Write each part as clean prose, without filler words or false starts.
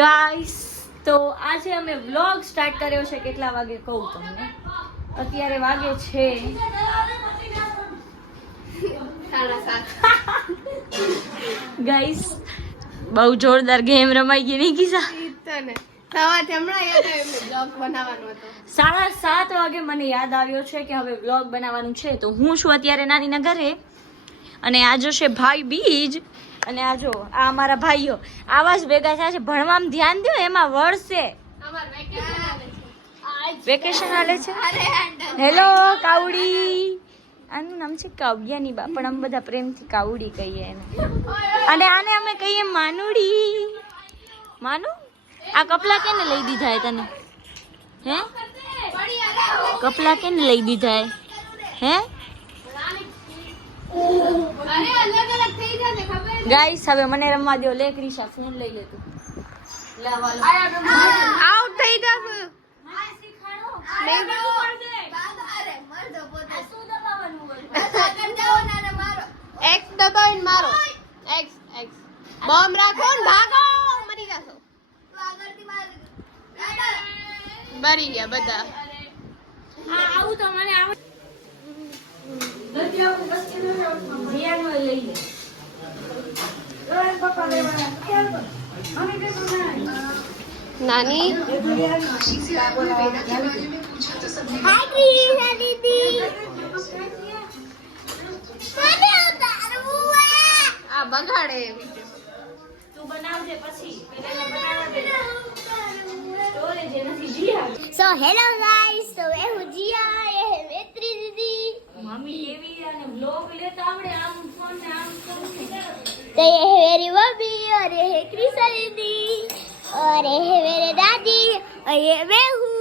Guys તો આજે અમે વ્લોગ સ્ટાર્ટ કર્યો છે. કેટલા વાગે કહું તમને? અત્યારે વાગે છે 7:30. ગાઈસ બહુ જોરદાર ગેમ રમાઈ ગઈ નહીં કિસા? 7:30 વાગે મને યાદ આવ્યો છે કે હવે વ્લોગ બનાવવાનું છે. તો હું છું અત્યારે નાનીના ઘરે અને આજો છે ભાઈ બીજ. અને આ જો આ અમારા ભાઈઓ આવા જ ભેગા થયા છે. ભણવામાં ધ્યાન દો, એમાં વર્ષે વેકેશન હાલે છે. હેલો કાવડી, આનું નામ છે કાવ્યાની બા, પણ અમે બધા પ્રેમથી કાવડી કહીએ એને. અને આને અમે કહીએ માનુડી. માનુ, આ કપલા કેને લઈ દીધા તને? હે કપલા કેને લઈ દીધા હે? ગાઈસ હવે મને રમવા દો. લે ક્રિશા ફોન લઈ લે તું. આઉટ થઈ જશે. એક્સ દબાવીને મારો. એક્સ એક્સ બોમ્બ રાખો ને ભાગો, મરી જશો. મરી ગયા બધા. આવું તો મને આવડે. નાની આ બગાડે. તું બનાવજે પછી પેલા બનાવવા દે. સ્ટોરેજ નથી Jiya. So hello guys, so ये हूँ जिया, ये है मेत्री दीदी, મમ્મી એવી અને બ્લોગ લેતા આવડે આમ ફોન ને આમ ફોન. तो ये है मेरी मम्मी और ये है कृष्णा दीदी और ये है मेरे दादी और ये मैं हूँ.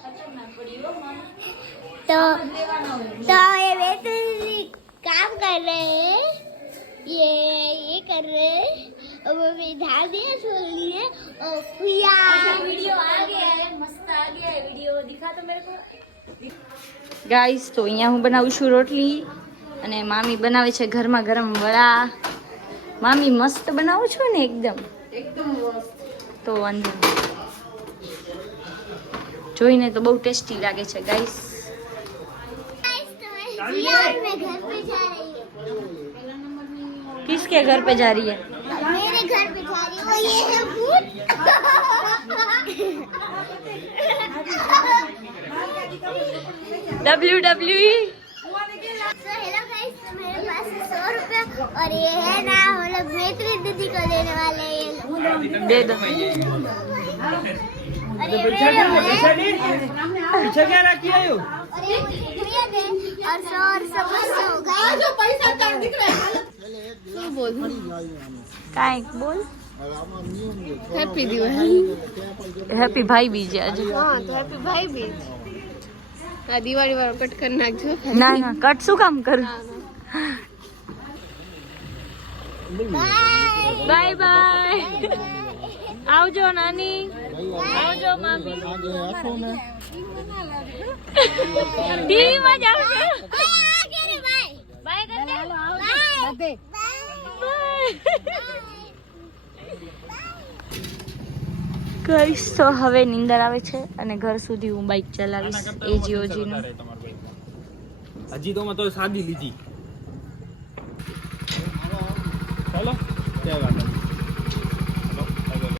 ખતરનાક પડી હો મામા. तो લેવાનો હોય. ये मेत्री दीदी काम कर रहे हैं, ये कर रहे हैं और मम्मी ढाल दिए सो लिए और खुया. अच्छा वीडियो आ गया है, मस्त आ गया है वीडियो. दिखा तो मेरे को. ગાઈસ તો અહીંયા હું બનાવું છું રોટલી અને મામી બનાવે છે ગરમા ગરમ વડા. મામી મસ્ત બનાવું છું ને એકદમ તો વાંધો નહીં. જોઈને તો બહુ ટેસ્ટી લાગે છે ગાઈસ. जिया और मैं घर पे जा रही हूँ. किसके घर पे जा रही है? मेरे घर पे जा रही हूँ. ये है भूत. WWE. So hello guys, तो मेरे पास है 100 रुपये और ये है ना हम लोग मेत्री दीदी को देने वाले हैं. दे दो. और ये मेरे पीछे क्या रखी है यू? और ये भैया दे और 100 और 100 500 हो गए. जो पैसा कम दिख रहा है. શું બોલ? કાંઈક બોલ. હેપી દિવાળી. હેપી ભાઈ બીજ આજે. હા તો હેપી ભાઈ બીજ. આ દિવાળી વાળો કટ કરી નાખજો. ના ના કટ શું કામ કરું? Bye bye. આવજો નાની, આવજો મામી. ટીવીમાં જ આવજો. બાય કર દે. બાય. ગાઈસ તો હવે નીંદર આવે છે અને ઘર સુધી હું બાઇક ચલાવીશ એજીઓજી નું. હજી તો મેં તો સાદી લીધી. ચાલો જય વાત.